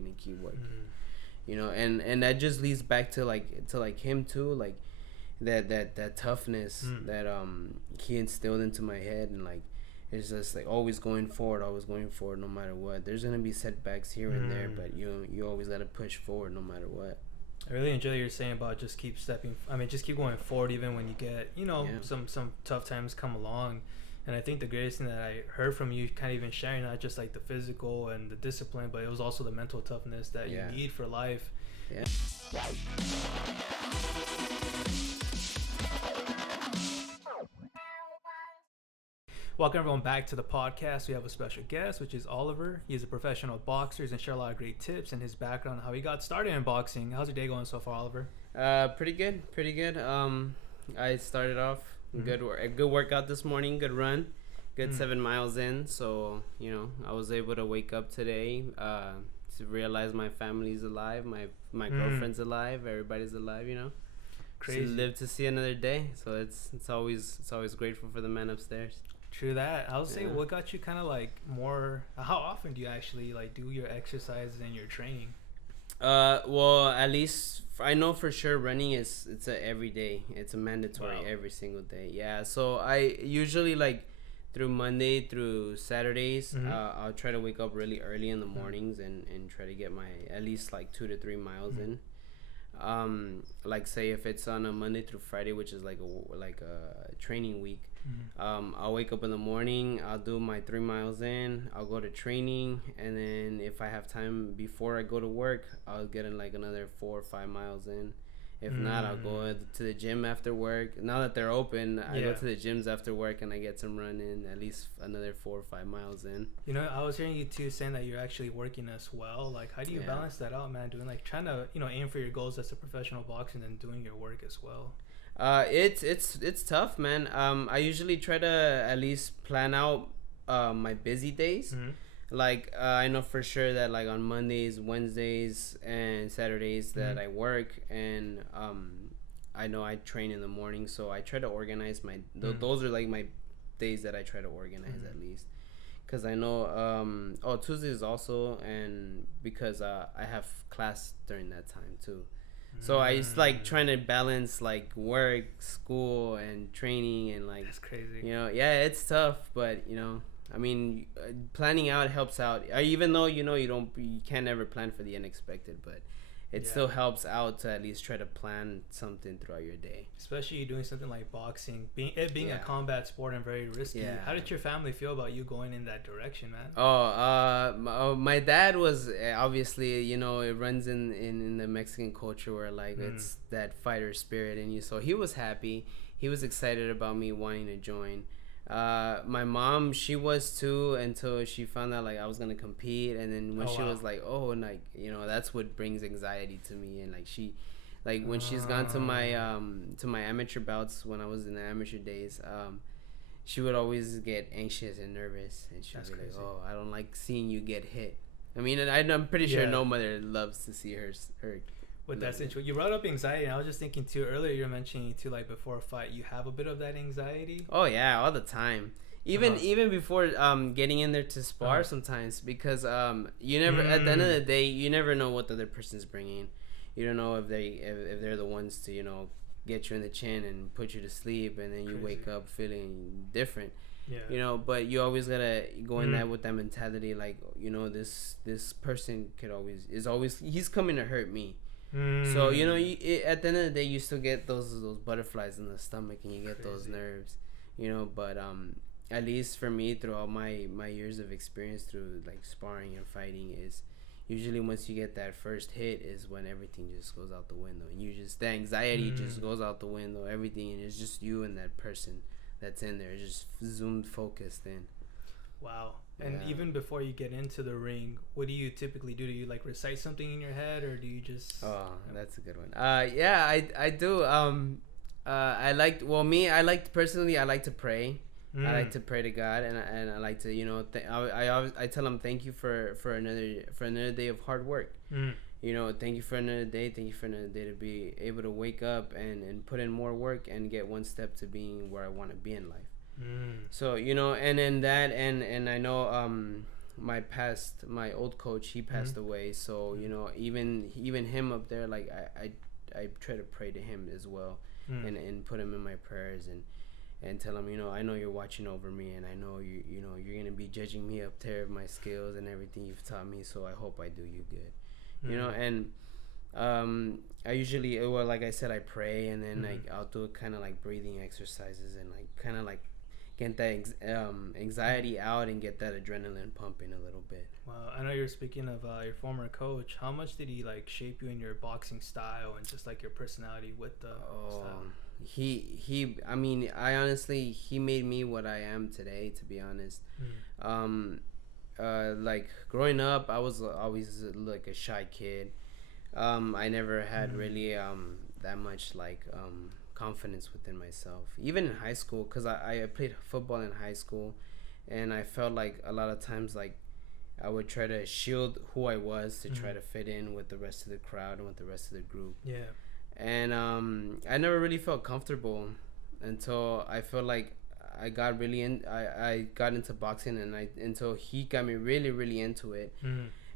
working and keep working. You know, and that just leads back to him too, like that toughness that he instilled into my head, and like it's just like always going forward no matter what. There's gonna be setbacks here and there, but you always gotta push forward no matter what. I really enjoy what you're saying about just keep going forward even when you get, some tough times come along. And I think the greatest thing that I heard from you kind of even sharing, not just like the physical and the discipline, but it was also the mental toughness that you need for life. Yeah. Welcome everyone back to the podcast. We have a special guest, which is Oliver. He is a professional boxer and share a lot of great tips and his background, how he got started in boxing. How's your day going so far, Oliver? Pretty good. I started off a good workout this morning, good run, 7 miles in. So, I was able to wake up today, to realize my family's alive, my girlfriend's alive, everybody's alive, Crazy. To live to see another day. So it's always grateful for the man upstairs. True that. I would say, what got you kind of like more? How often do you actually like do your exercises and your training? Well, at least I know for sure running it's a every day. It's a mandatory every single day. Yeah. So I usually like through Monday through Saturdays, I'll try to wake up really early in the mornings and try to get my at least like 2 to 3 miles in. Like say if it's on a Monday through Friday, which is like a training week, I'll wake up in the morning, I'll do my 3 miles in, I'll go to training, and then if I have time before I go to work, I'll get in like another 4 or 5 miles in. If not, I'll go to the gym after work. Now that they're open, I go to the gyms after work and I get some run in, at least another 4 or 5 miles in. I was hearing you too saying that you're actually working as well. Like, how do you balance that out, man? Doing like trying to aim for your goals as a professional boxer and then doing your work as well. It's tough, man. I usually try to at least plan out my busy days. Like I know for sure that like on Mondays, Wednesdays, and Saturdays that I work, and I know I train in the morning, so I try to organize my those are like my days that I try to organize at least, because I know Tuesdays also, and because I have class during that time too. So I just like trying to balance like work, school, and training, and like that's crazy. It's tough, but I mean, planning out helps out. Even though you can't ever plan for the unexpected, but it still helps out to at least try to plan something throughout your day. Especially you doing something like boxing, being a combat sport and very risky. Yeah. How did your family feel about you going in that direction, man? My dad was obviously it runs in the Mexican culture where like it's that fighter spirit in you. So he was happy. He was excited about me wanting to join. My mom, she was too, until she found out like I was gonna compete, and then when she was like, and like that's what brings anxiety to me, and like she, like when she's gone to my amateur bouts when I was in the amateur days, she would always get anxious and nervous, and she'd be like, I don't like seeing you get hit. I mean, I'm pretty sure no mother loves to see her. But that's interesting. You brought up anxiety, and I was just thinking too earlier. You were mentioning too, like before a fight, you have a bit of that anxiety. Oh yeah, all the time. Even before getting in there to spar sometimes, because you never at the end of the day you never know what the other person's bringing. You don't know if they're the ones to get you in the chin and put you to sleep, and then you wake up feeling different. Yeah. But you always gotta go in that with that mentality, like this person he's coming to hurt me. So at the end of the day you still get those butterflies in the stomach, and you get those nerves, but at least for me, throughout my years of experience through like sparring and fighting, is usually once you get that first hit is when everything just goes out the window, and the anxiety just goes out the window, everything, and it's just you and that person that's in there, just zoomed focused in. Wow. And even before you get into the ring, what do you typically do? Do you like recite something in your head, or do you just... That's a good one. I do. I like to pray. I like to pray to God, and I like to, I tell him thank you for another day of hard work. Thank you for another day. Thank you for another day to be able to wake up and put in more work and get one step to being where I want to be in life. So and then that, and I know my old coach, he passed away, so you know, even him up there, like I try to pray to him as well, and put him in my prayers, and tell him, you know, I know you're watching over me, and I know you know you're gonna be judging me up there of my skills and everything you've taught me, so I hope I do you good, you know. And I usually, well, like I said, I pray, and then like I'll do kind of like breathing exercises, and like kind of like get that anxiety out and get that adrenaline pumping a little bit. Wow, I know you're speaking of your former coach. How much did he like shape you in your boxing style and just like your personality with the style? He I mean, I honestly, he made me what I am today, to be honest. Like growing up, I was always like a shy kid. I never had really that much like confidence within myself, even in high school, because I played football in high school, and I felt like a lot of times like I would try to shield who I was to try to fit in with the rest of the crowd and with the rest of the group. Yeah. And I never really felt comfortable until I felt like I got really I got into boxing, and until he got me really really into it.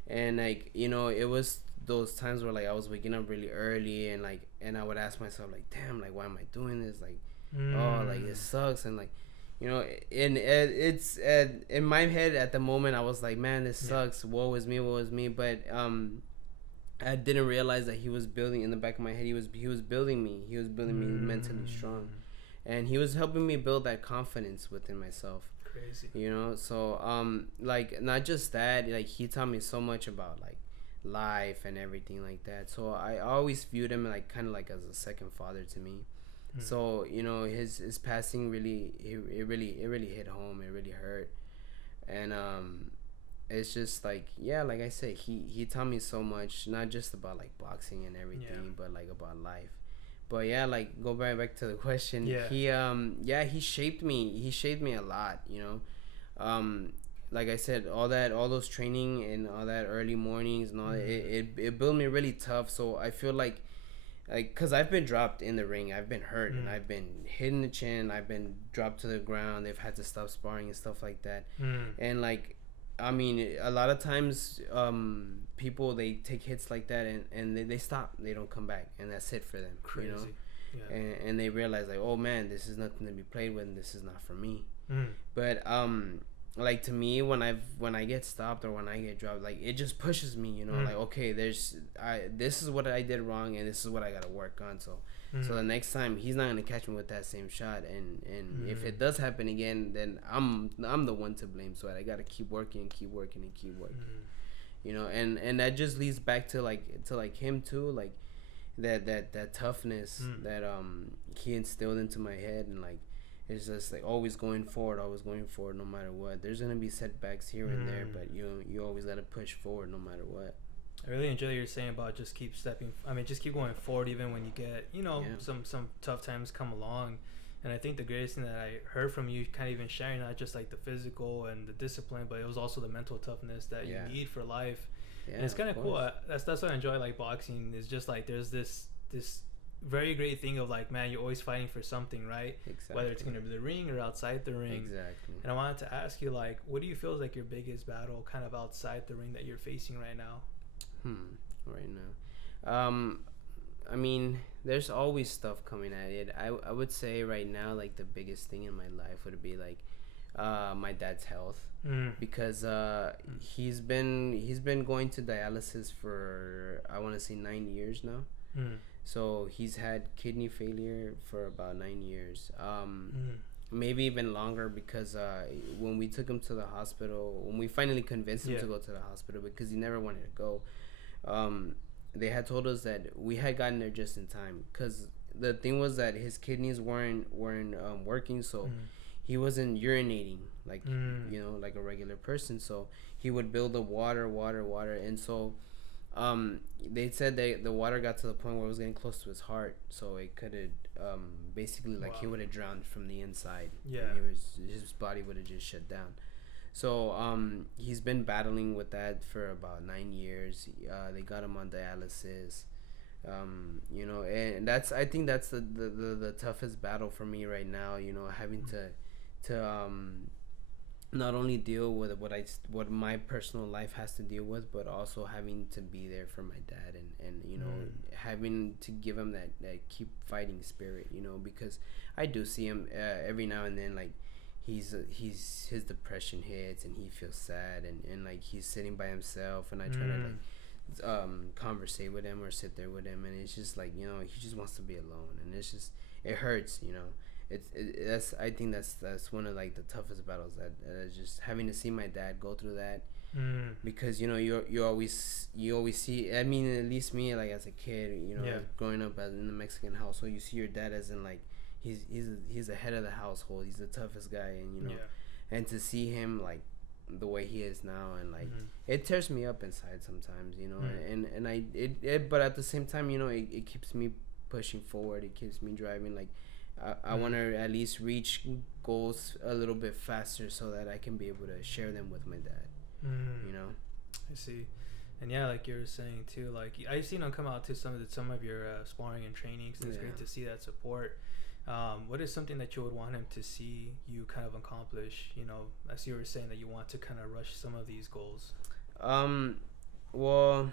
And like, you know, it was those times where like I was waking up really early, and like, and I would ask myself like, damn, like, why am I doing this? Like, oh, like it sucks. And like, you know, it's in my head at the moment I was like, man, this sucks, woe is me. But I didn't realize that he was building, in the back of my head, he was building me mentally strong, and he was helping me build that confidence within myself. Crazy. You know, so like, not just that, like he taught me so much about like life and everything like that, so I always viewed him like kind of like as a second father to me. So, you know, his passing really, it really hit home. It really hurt. And it's just like, yeah, like I said, he taught me so much, not just about like boxing and everything, but like about life. But yeah, like go back to the question. He shaped me a lot, you know. Like I said, all those training and all that early mornings and all that, it built me really tough. So I feel like because I've been dropped in the ring, I've been hurt, and I've been hit in the chin, I've been dropped to the ground, they've had to stop sparring and stuff like that. And like, I mean, a lot of times people, they take hits like that, and they stop, they don't come back, and that's it for them. Crazy. You know. And they realize like, oh man, this is nothing to be played with, and this is not for me. But like, to me, when I get stopped or when I get dropped, like, it just pushes me, you know. Like, okay, this is what I did wrong, and this is what I gotta work on. So the next time he's not gonna catch me with that same shot, and if it does happen again, then I'm the one to blame. So I gotta keep working, you know. And that just leads back to him too, like that toughness that he instilled into my head. And like, it's just like always going forward no matter what. There's gonna be setbacks here and there, but you always gotta push forward no matter what. I really enjoy what you're saying about just keep going forward even when you get, you know, some tough times come along. And I think the greatest thing that I heard from you, kind of even sharing, not just like the physical and the discipline, but it was also the mental toughness that you need for life. And it's kind of cool. That's what I enjoy, like boxing, is just like there's this very great thing of like, man, you're always fighting for something, right? Exactly. Whether it's going to be the ring or outside the ring. Exactly. And I wanted to ask you, like, what do you feel is like your biggest battle kind of outside the ring that you're facing right now? Right now, I mean, there's always stuff coming at it. I would say right now, like, the biggest thing in my life would be like my dad's health, because he's been going to dialysis for, I want to say, 9 years now. So he's had kidney failure for about 9 years, maybe even longer, because when we took him to the hospital, when we finally convinced him to go to the hospital, because he never wanted to go, they had told us that we had gotten there just in time, because the thing was that his kidneys weren't working, so he wasn't urinating like you know, like a regular person. So he would build up water, and so they said the water got to the point where it was getting close to his heart, so it could have basically, like, he would have drowned from the inside. His body would have just shut down. So he's been battling with that for about 9 years. They got him on dialysis, you know, and I think that's the toughest battle for me right now, you know, having to not only deal with what my personal life has to deal with, but also having to be there for my dad, and you know, having to give him that keep fighting spirit, you know, because I do see him every now and then, like he's his depression hits and he feels sad, and like he's sitting by himself, and I try to like conversate with him or sit there with him, and it's just like, you know, he just wants to be alone, and it's just, it hurts, you know. That's, I think that's one of like the toughest battles, that just having to see my dad go through that, because you know, you always see, I mean, at least me, like as a kid, you know, growing up in the Mexican household, you see your dad as in like he's the head of the household, he's the toughest guy, and you know, and to see him like the way he is now, and like it tears me up inside sometimes, you know, and I but at the same time, you know, it keeps me pushing forward, it keeps me driving, like I want to at least reach goals a little bit faster so that I can be able to share them with my dad. You know, I see. And yeah, like you were saying too, like I've seen him come out to some of your sparring and trainings, and it's great to see that support. What is something that you would want him to see you kind of accomplish, you know, as you were saying that you want to kind of rush some of these goals? Well,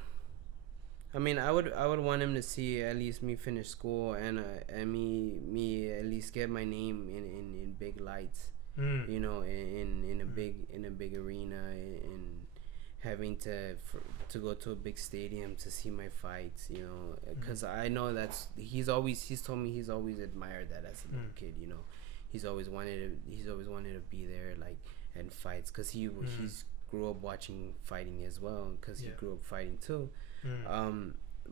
I mean, I would want him to see at least me finish school, and me at least get my name in big lights, you know, in a big arena, and having to go to a big stadium to see my fights, you know, because I know he's told me he's always admired that as a little kid, you know, he's always wanted to be there, like, and fights, because he's grew up watching fighting as well, because he grew up fighting too.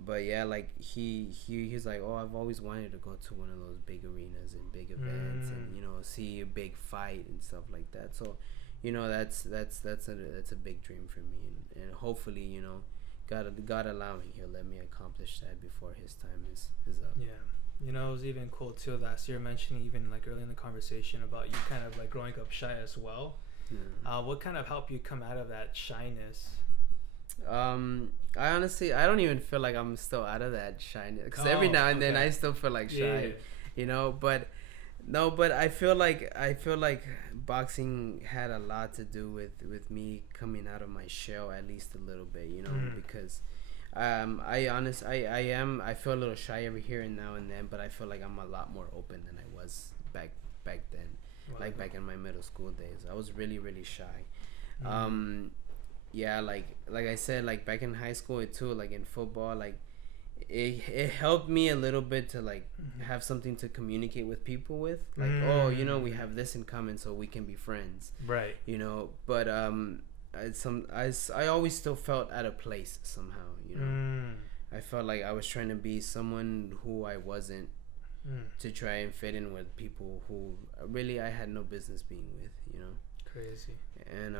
But yeah, like he's like, oh, I've always wanted to go to one of those big arenas and big events, and you know, see a big fight and stuff like that. So, you know, that's a big dream for me, and hopefully, you know, God allowing, he'll let me accomplish that before his time is up. Yeah. You know, it was even cool too last year, mentioning even like early in the conversation about you kind of like growing up shy as well. What kind of helped you come out of that shyness? I don't even feel like I'm still out of that shyness, because every now and then I still feel like shy, you know, but I feel like boxing had a lot to do with me coming out of my shell, at least a little bit, you know, because I feel a little shy every here and now and then, but I feel like I'm a lot more open than I was back then. Like back in my middle school days, I was really, really shy. Yeah, like I said, like back in high school too, like in football, like it helped me a little bit to like have something to communicate with people with, like, oh, you know, we have this in common, so we can be friends, right? You know, but I always still felt out of place somehow, you know. I felt like I was trying to be someone who I wasn't, to try and fit in with people who really I had no business being with, you know. Crazy. And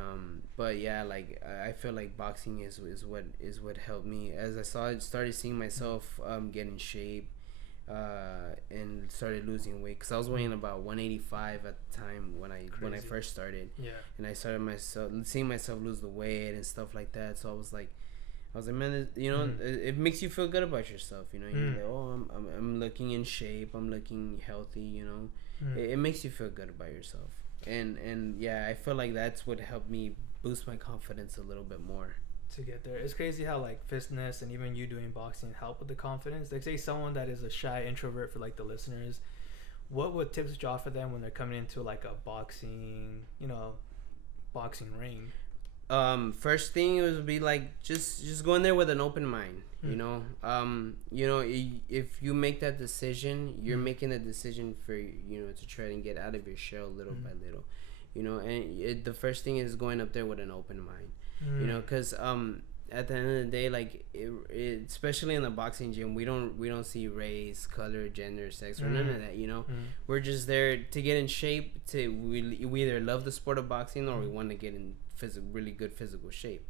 but yeah, like I feel like boxing is what helped me, as I started seeing myself get in shape, and started losing weight, because I was weighing about 185 at the time when I first started. And I started seeing myself lose the weight and stuff like that. So I was like, man, you know, it makes you feel good about yourself, you know. You're like, oh, I'm looking in shape, I'm looking healthy, you know. It makes you feel good about yourself. And yeah, I feel like that's what helped me boost my confidence a little bit more to get there. It's crazy how like fitness and even you doing boxing help with the confidence. Like, say someone that is a shy introvert, for like the listeners, what would tips would you offer them when they're coming into like a boxing ring? First thing would be like just go in there with an open mind, you know. You know, if you make that decision, you're making a decision for, you know, to try and get out of your shell little by little, you know. And the first thing is going up there with an open mind, you know, because at the end of the day, like especially in the boxing gym, we don't see race, color, gender, sex, or none of that, you know. We're just there to get in shape. We either love the sport of boxing, or we want to get in really good physical shape.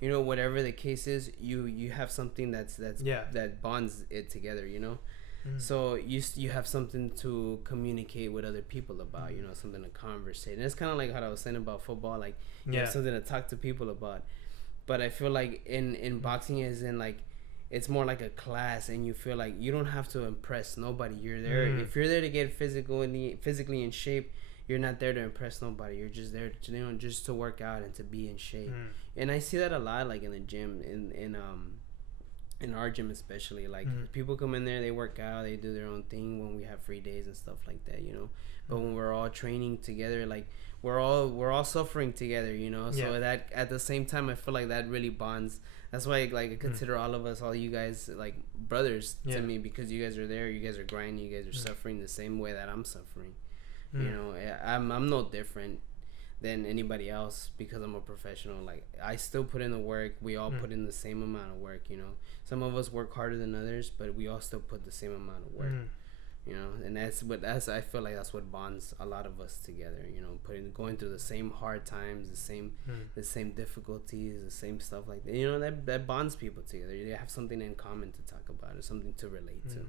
You know, whatever the case is, you have something that bonds it together, you know. So you have something to communicate with other people about, you know, something to conversate. And it's kind of like how I was saying about football, like you have something to talk to people about. But I feel like in boxing, is in like, it's more like a class, and you feel like you don't have to impress nobody. You're there if you're there to get physically in shape. you're not there to impress nobody. You're just there to, just to work out and to be in shape. And I see that a lot, like in the gym, in our gym especially. Like people come in there, they work out, they do their own thing when we have free days and stuff like that, but when we're all training together, like we're all suffering together, so that at the same time, I feel like that really bonds. That's why, like, I consider all you guys, like, brothers to me, because you guys are there, you guys are grinding, you guys are suffering the same way that I'm suffering. I'm no different than anybody else because I'm a professional. Like, I still put in the work. We all put in the same amount of work. Some of us work harder than others, but we all still put the same amount of work. And I feel like that's what bonds a lot of us together. Going through the same hard times, the same difficulties, the same stuff like that. That bonds people together. They have something in common to talk about, or something to relate to.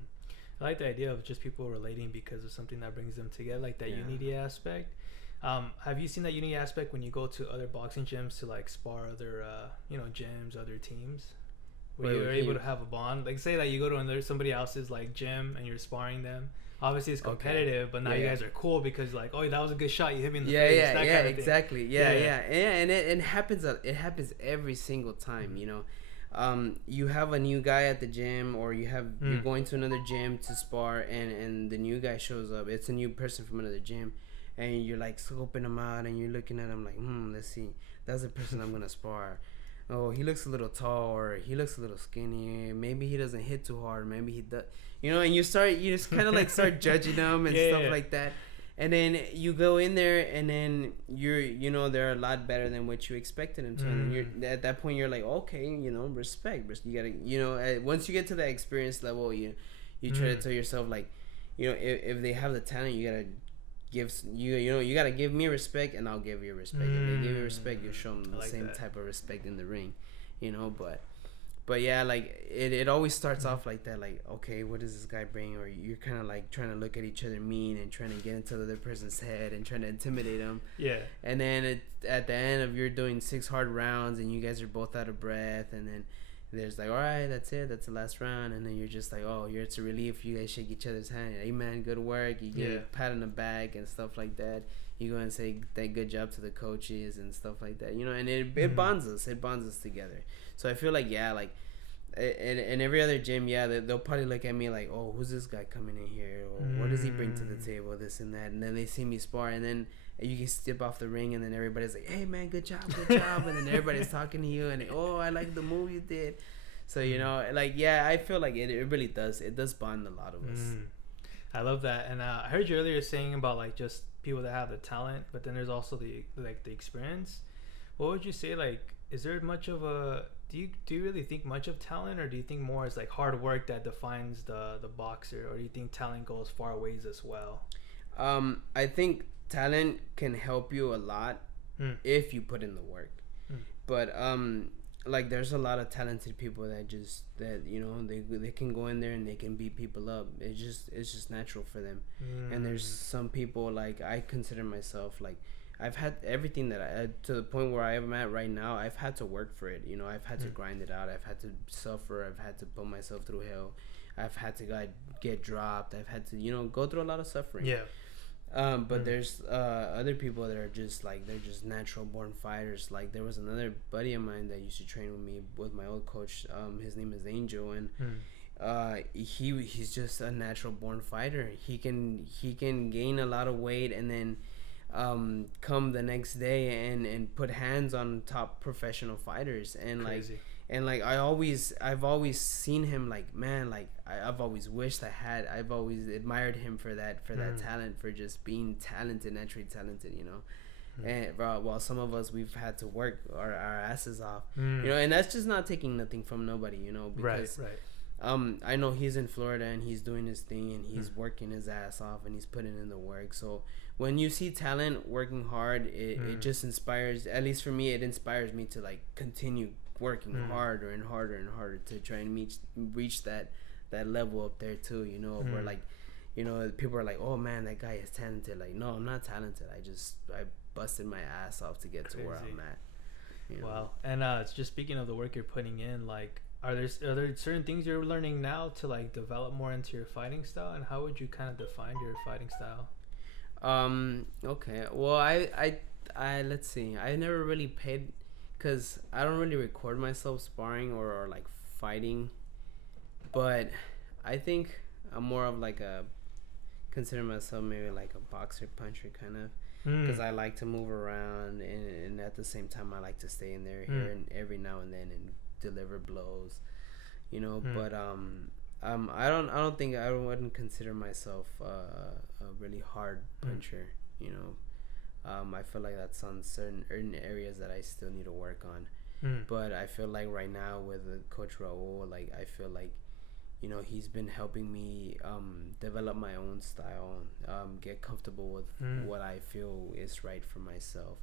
I like the idea of just people relating because of something that brings them together, like that unity aspect. Have you seen that unity aspect when you go to other boxing gyms to like spar other gyms, other teams, where you're able to have a bond? Like, say that you go to somebody else's like gym and you're sparring them. Obviously it's competitive, but now you guys are cool because, like, oh, that was a good shot, you hit me in the face. Kind of exactly. And it happens every single time. You have a new guy at the gym, or you're going to another gym to spar, and the new guy shows up. It's a new person from another gym, and you're like scoping him out, and you're looking at him like, let's see, that's the person I'm gonna spar. Oh, he looks a little tall, or he looks a little skinny. Maybe he doesn't hit too hard. Maybe he does. And you just kind of like start judging them and stuff like that. And then you go in there, and then they're a lot better than what you expected them to. And you're at that point, you're like, okay, respect. You gotta, once you get to that experience level, you try to tell yourself, like, if they have the talent, you gotta you gotta give me respect, and I'll give you respect. If they give you respect, you show them the same type of respect in the ring, But yeah, like it always starts off like that. Like, okay, what does this guy bring? Or you're kind of like trying to look at each other mean and trying to get into the other person's head and trying to intimidate them. Yeah. And then at the end of you're doing 6 hard rounds and you guys are both out of breath, and then there's like, all right, that's it, that's the last round, and then you're just like, oh, it's a relief. You guys shake each other's hand. Hey man, good work. You get a pat on the back and stuff like that. You go and say that good job to the coaches and stuff like that, and it bonds us. It bonds us together. So I feel like, like in every other gym, they'll probably look at me like, oh, who's this guy coming in here? Or what does he bring to the table? This and that. And then they see me spar, and then you can step off the ring, and then everybody's like, hey man, good job. And then everybody's talking to you, and oh, I like the move you did. So I feel like it really does. It does bond a lot of us. I love that. And I heard you earlier saying about like just people that have the talent, but then there's also the experience. What would you say, like, is there much of a do you really think much of talent, or do you think more is like hard work that defines the boxer, or do you think talent goes far ways as well? I think talent can help you a lot if you put in the work. But like there's a lot of talented people that they can go in there and they can beat people up. It's just natural for them. And there's some people, like, I consider myself like, I've had everything that I to the point where I am at right now. I've had to work for it. I've had to grind it out. I've had to suffer. I've had to put myself through hell. I've had to get dropped. I've had to go through a lot of suffering. But there's other people that are just like, they're just natural born fighters. Like, there was another buddy of mine that used to train with me with my old coach. His name is Angel, and he's just a natural born fighter. He can gain a lot of weight and then come the next day and put hands on top professional fighters. And crazy. Like I've always seen him, like, man, like I've always wished I've always admired him for that talent, for just being talented, naturally talented, and while some of us, we've had to work our asses off, and that's just not taking nothing from nobody, because I know he's in Florida and he's doing his thing and he's working his ass off and he's putting in the work. So when you see talent working hard, it just inspires, at least for me, it inspires me to like continue working harder and harder and harder to try and reach that level up there too, where like, people are like, oh man, that guy is talented. Like, no, I'm not talented. I busted my ass off to get to where I'm at. Wow. And it's just speaking of the work you're putting in, like, are there certain things you're learning now to like develop more into your fighting style, and how would you kind of define your fighting style? Okay. Well, I let's see. I never really paid, cause I don't really record myself sparring or like fighting, but I think I'm more of like a consider myself maybe like a boxer puncher kind of, because I like to move around and at the same time I like to stay in there here and every now and then and deliver blows, you know. But I don't think I wouldn't consider myself a really hard puncher, you know. I feel like that's on certain areas that I still need to work on. But I feel like right now with Coach Raul, like I feel like, you know, he's been helping me develop my own style, get comfortable with what I feel is right for myself,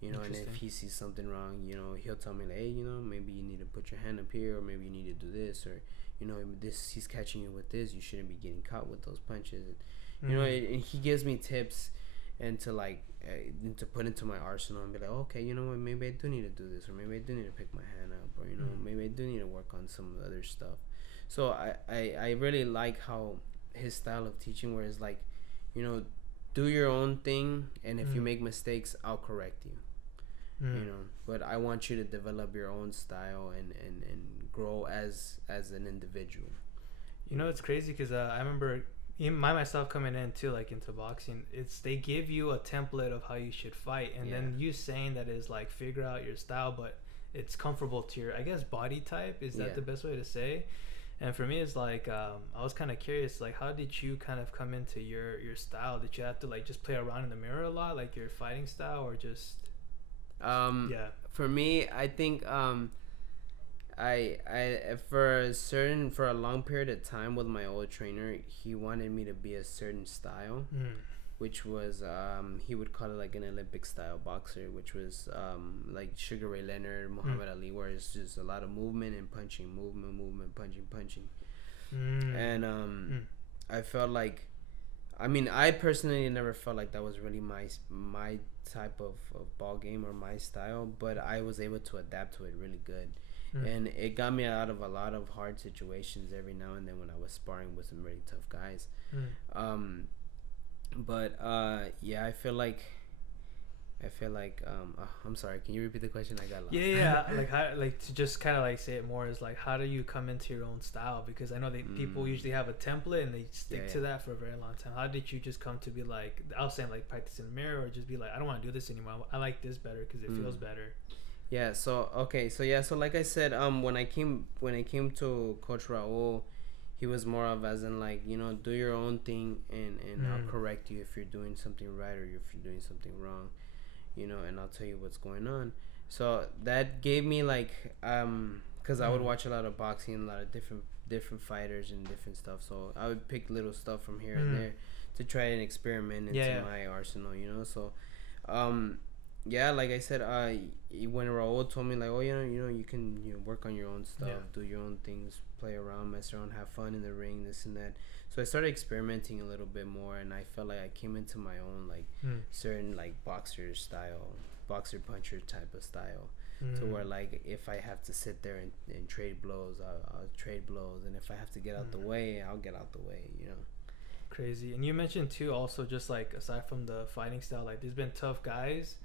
you know. And if he sees something wrong, you know, he'll tell me like, hey, you know, maybe you need to put your hand up here, or maybe you need to do this, or, you know, this, he's catching you with this, you shouldn't be getting caught with those punches, and, you know, and he gives me tips and to like to put into my arsenal and be like, okay, you know what, maybe I do need to do this, or maybe I do need to pick my hand up, or, you know, maybe I do need to work on some other stuff. So I really like how his style of teaching, where it's like, you know, do your own thing, and if you make mistakes, I'll correct you, you know, but I want you to develop your own style and grow as an individual. You know, it's crazy because I remember myself coming in too, like into boxing, it's they give you a template of how you should fight, and then you saying that is like figure out your style, but it's comfortable to your, I guess, body type. Is that the best way to say? And for me, it's like I was kind of curious, like how did you kind of come into your style? Did you have to like just play around in the mirror a lot, like your fighting style, or just for me, I think I for a long period of time with my old trainer, he wanted me to be a certain style, which was he would call it like an Olympic style boxer, which was like Sugar Ray Leonard, Muhammad Ali, where it's just a lot of movement and punching, movement, punching, and I felt like, I mean, I personally never felt like that was really my type of ball game or my style, but I was able to adapt to it really good. And it got me out of a lot of hard situations every now and then when I was sparring with some really tough guys. But yeah, I feel like I'm sorry, can you repeat the question? I got lost. Yeah. Like how, like to just kind of like say it more is like, how do you come into your own style? Because I know people usually have a template and they stick to that for a very long time. How did you just come to be like, I was saying like practice in the mirror, or just be like, I don't want to do this anymore, I like this better because it feels better? Yeah, so like I said, when I came to Coach Raul, he was more of as in like, you know, do your own thing, and I'll correct you if you're doing something right or if you're doing something wrong, you know, and I'll tell you what's going on. So that gave me like because I would watch a lot of boxing, a lot of different fighters and different stuff, so I would pick little stuff from here and there to try and experiment into my arsenal, you know. So yeah, like I said, when Raul told me like, oh, you know, you can work on your own stuff, do your own things, play around, mess around, have fun in the ring, this and that. So I started experimenting a little bit more, and I felt like I came into my own like certain like boxer puncher type of style, to where like if I have to sit there and trade blows, I'll trade blows, and if I have to get out the way, I'll get out the way, you know. Crazy. And you mentioned too, also just like aside from the fighting style, like there's been tough guys.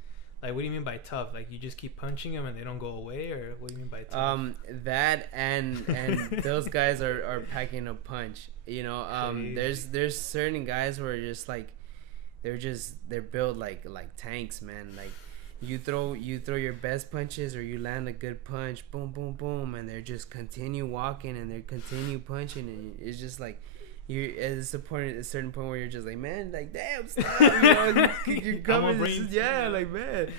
Like, what do you mean by tough? Like, you just keep punching them and they don't go away, or what do you mean by tough? That and those guys are packing a punch. You know, there's certain guys who are just like, they're built like tanks, man. Like, you throw your best punches, or you land a good punch, boom, boom, boom, and they're just continue walking and they continue punching, and it's just like, you at a certain point where you're just like, man, like, damn, stop, you know, you're coming, like, man.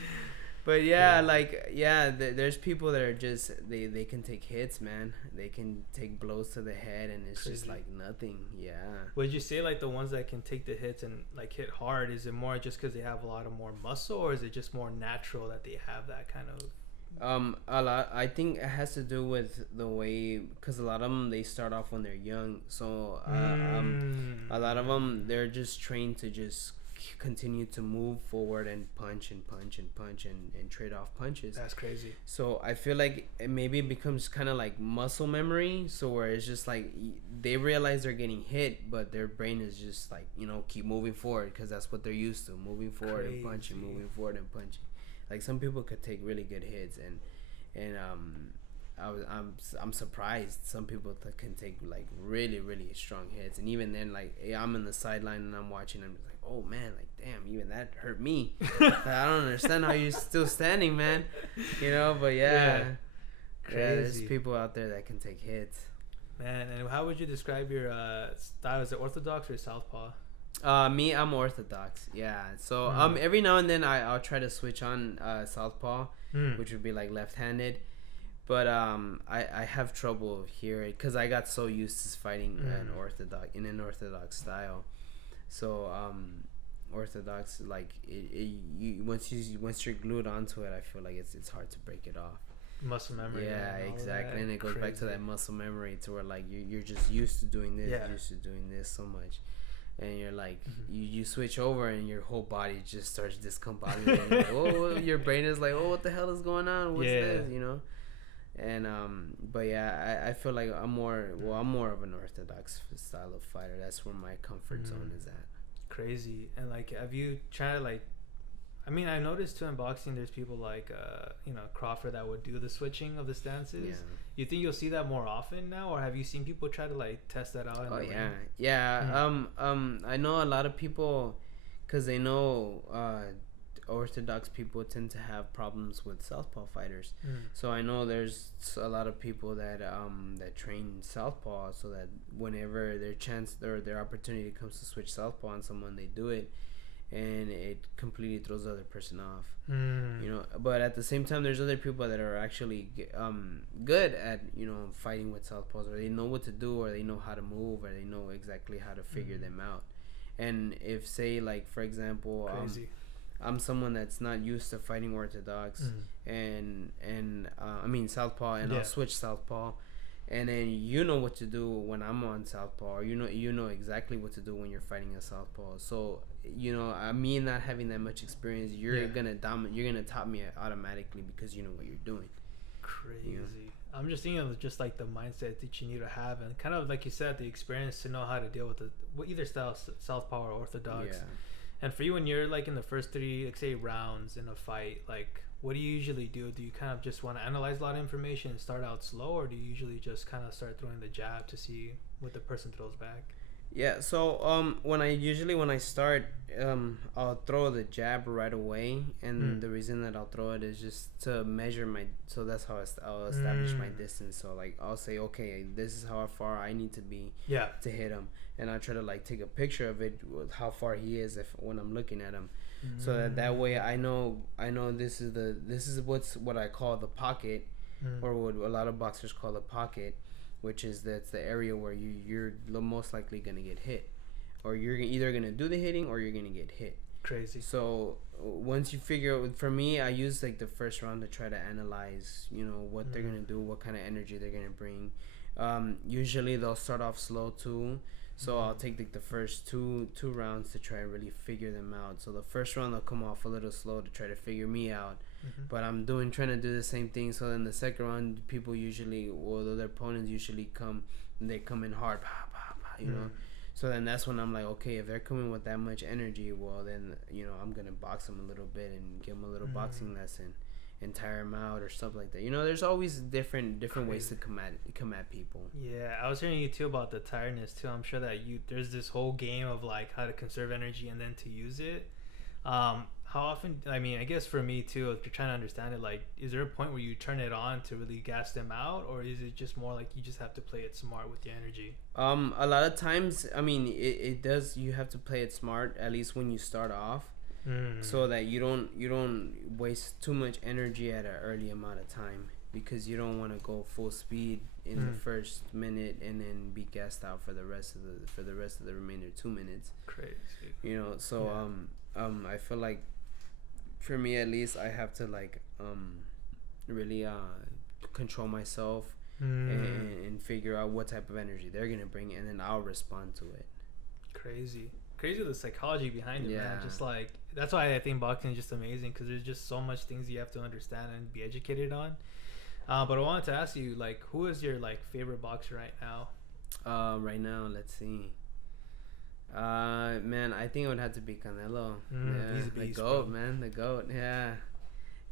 But there's people that are just they can take hits, man. They can take blows to the head, and it's just like nothing. Yeah. Would you say like the ones that can take the hits and like hit hard, is it more just because they have a lot of more muscle, or is it just more natural that they have that kind of? A lot. I think it has to do with the way, because a lot of them, they start off when they're young, so a lot of them, they're just trained to just continue to move forward and punch and punch and punch and trade off punches. That's crazy. So I feel like maybe it becomes kind of like muscle memory, so where it's just like they realize they're getting hit, but their brain is just like, you know, keep moving forward because that's what they're used to, moving forward and punching, moving forward and punching. Like some people could take really good hits, and I'm surprised some people can take like really really strong hits, and even then, like I'm in the sideline and I'm watching, I'm just like, oh man, like damn, even that hurt me. I don't understand how you're still standing, man. You know, but yeah, there's people out there that can take hits. Man, and how would you describe your style? Is it orthodox or southpaw? Me, I'm orthodox. Yeah. So every now and then I'll try to switch on southpaw, which would be like left-handed. But I have trouble here because I got so used to fighting an orthodox style. So orthodox, like once you're glued onto it, I feel like it's hard to break it off. Muscle memory. Yeah, exactly. And it goes back to that muscle memory to where like you're just used to doing this, used to doing this so much. And you're like, you switch over and your whole body just starts discombobulating. Like, oh, your brain is like, oh, what the hell is going on? What's this? You know? And but yeah, I feel like I'm more of an orthodox style of fighter. That's where my comfort zone is at. Crazy. And like, have you tried like, I mean, I noticed too in boxing there's people like Crawford that would do the switching of the stances. Yeah. You think you'll see that more often now, or have you seen people try to like test that out? I know a lot of people, because they know orthodox people tend to have problems with southpaw fighters. So I know there's a lot of people that train southpaw, so that whenever their opportunity comes to switch southpaw on someone, they do it, and it completely throws the other person off. You know, but at the same time, there's other people that are actually good at, you know, fighting with southpaws, or they know what to do, or they know how to move, or they know exactly how to figure them out. And if, say, like for example, I'm someone that's not used to fighting orthodox and I mean southpaw, and I'll switch southpaw, and then you know what to do when I'm on southpaw, or you know exactly what to do when you're fighting a southpaw. So, you know, me not having that much experience, you're gonna top me automatically because you know what you're doing. Crazy. You know? I'm just thinking of just like the mindset that you need to have, and kind of like you said, the experience to know how to deal with either style, southpaw or orthodox. Yeah. And for you, when you're like in the first 3, like say rounds in a fight, like what do you usually do? Do you kind of just want to analyze a lot of information and start out slow, or do you usually just kind of start throwing the jab to see what the person throws back? Yeah, so when I start, I'll throw the jab right away, and the reason that I'll throw it is just to measure so that's how I'll establish my distance. So like I'll say, okay, this is how far I need to be to hit him, and I try to like take a picture of it with how far he is when I'm looking at him, so that way I know this is what I call the pocket, or what a lot of boxers call the pocket, which is that's the area where you're most likely going to get hit, or you're either going to do the hitting or you're going to get hit. Crazy. So once you figure out, for me, I use like the first round to try to analyze, you know, what they're going to do, what kind of energy they're going to bring. Usually they'll start off slow too, so I'll take like the first two rounds to try and really figure them out. So the first round they'll come off a little slow to try to figure me out. But I'm trying to do the same thing. So then the second round, people usually, or their opponents usually come in hard, you know. So then that's when I'm like, okay, if they're coming with that much energy, well then, you know, I'm gonna box them a little bit and give them a little boxing lesson and tire them out or stuff like that. You know, there's always different ways to come at people. Yeah, I was hearing you too about the tiredness too. I'm sure that there's this whole game of like how to conserve energy and then to use it. How often, I mean, I guess for me too, if you're trying to understand it, like, is there a point where you turn it on to really gas them out, or is it just more like you just have to play it smart with the energy? A lot of times, I mean, it does, you have to play it smart, at least when you start off, so that you don't waste too much energy at an early amount of time, because you don't want to go full speed in the first minute and then be gassed out for the rest of the remainder 2 minutes. Crazy. You know, so I feel like, for me at least, I have to like really control myself and figure out what type of energy they're gonna bring, and then I'll respond to it. Crazy. crazy the psychology behind it, man. Just like that's why I think boxing is just amazing, because there's just so much things you have to understand and be educated on. But I wanted to ask you, like, who is your like favorite boxer right now? Right now, let's see. Man, I think it would have to be Canelo. He's a beast, the GOAT, bro. Man, the GOAT.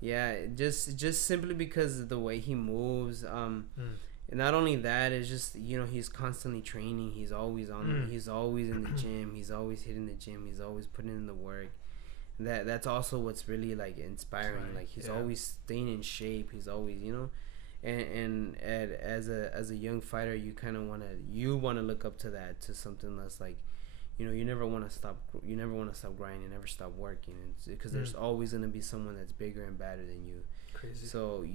Yeah. Just simply because of the way he moves. And not only that, it's just, he's constantly training. He's always he's always in the gym. He's always hitting the gym. He's always putting in the work. That's also what's really like inspiring. Right. Like he's always staying in shape. He's always, and as a young fighter, you kind of want to look up to that, to something that's like, you never want to stop. You never want to stop grinding. Never stop working, because there's always gonna be someone that's bigger and badder than you. Crazy. So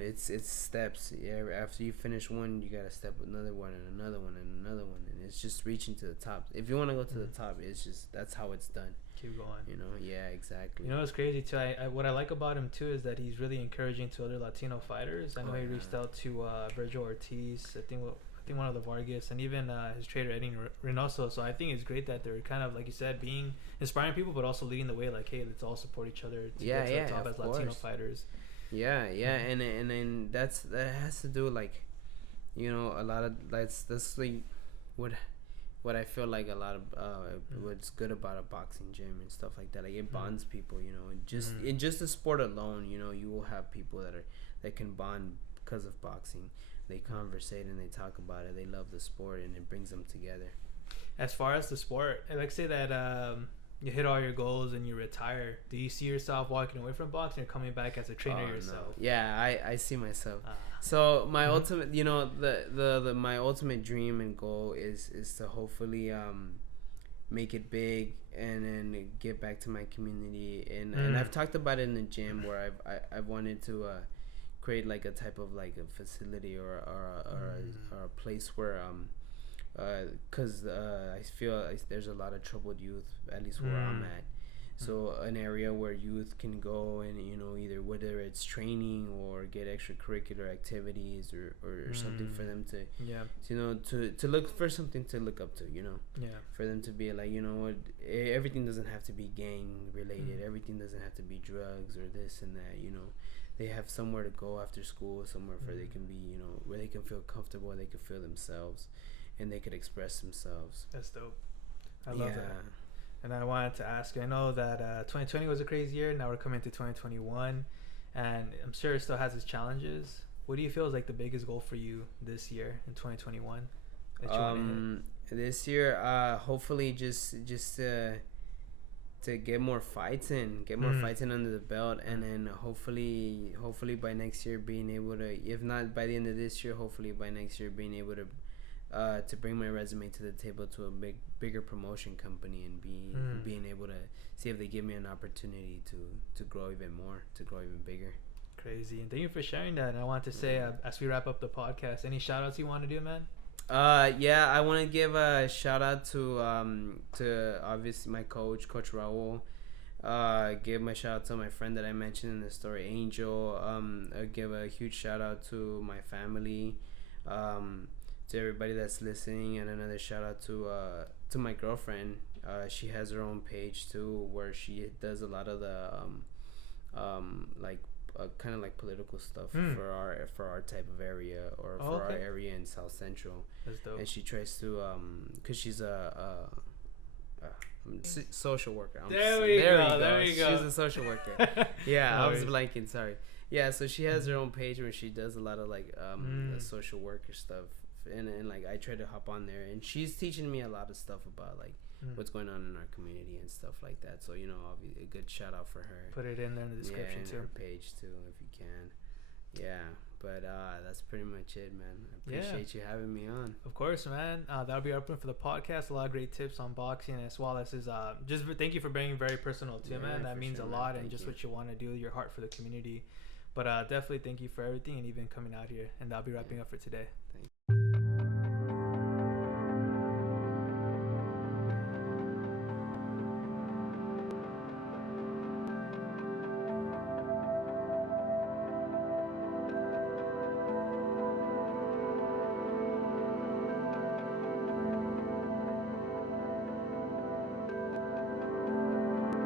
it's steps. After you finish one, you gotta step another one and another one and another one, and it's just reaching to the top. If you want to go to the top, it's just that's how it's done. Keep going. Yeah, exactly. What's crazy too? What I like about him too is that he's really encouraging to other Latino fighters. I know he reached out to Virgil Ortiz. I think one of the Vargas, and even his trainer Eddie Reynoso. So I think it's great that they're kind of, like you said, being inspiring people, but also leading the way. Like, hey, let's all support each other to get to the top as Latino fighters. Yeah, and then that has to do, like, a lot of that's like what I feel like a lot of what's good about a boxing gym and stuff like that. Like, it bonds people, in just the sport alone. You will have people that can bond because of boxing. They conversate and they talk about it. They love the sport, and it brings them together. As far as the sport, like, say that you hit all your goals and you retire, do you see yourself walking away from boxing or coming back as a trainer yourself? No. Yeah, I see myself. So my ultimate, the my ultimate dream and goal is to hopefully make it big and then get back to my community. And I've talked about it in the gym, where I've wanted to create like a type of like a facility or a place where because I feel like there's a lot of troubled youth, at least where I'm at. So an area where youth can go and either whether it's training or get extracurricular activities or something for them to to look for something to look up to, for them to be like, what, everything doesn't have to be gang related, everything doesn't have to be drugs or this and that. They have somewhere to go after school, somewhere where they can be, where they can feel comfortable, they can feel themselves, and they could express themselves. That's dope. I love that. And I wanted to ask you, I know that 2020 was a crazy year. Now we're coming to 2021, and I'm sure it still has its challenges. What do you feel is like the biggest goal for you this year in 2021 that you want to hit? This year, hopefully just to get more fights in, fights in under the belt, and then hopefully by next year being able to, if not by the end of this year, hopefully by next year being able to bring my resume to the table to a bigger promotion company and being able to see if they give me an opportunity to grow even more, to grow even bigger. Crazy. And thank you for sharing that. And I want to say, as we wrap up the podcast, any shout outs you want to do, man? I want to give a shout out to obviously my coach Raul. Give my shout out to my friend that I mentioned in the story, Angel. Give a huge shout out to my family, to everybody that's listening, and another shout out to my girlfriend. She has her own page too, where she does a lot of the like kind of like political stuff for our type of area, or for our area in South Central. That's dope. And she tries to because she's a social worker. There we go. She's a social worker. I was blanking. Sorry. Yeah, so she has her own page where she does a lot of like the social worker stuff, and like I try to hop on there, and she's teaching me a lot of stuff about like what's going on in our community and stuff like that. So a good shout out for her. Put it in there in the description too. Her page too, if you can. Yeah, but that's pretty much it, man. I appreciate you having me on. Of course, man. That'll be open for the podcast. A lot of great tips on boxing, as well as just thank you for being very personal too, man. That means a lot, and just what you want to do, your heart for the community. But definitely thank you for everything, and even coming out here. And that'll be wrapping up for today. Thank you.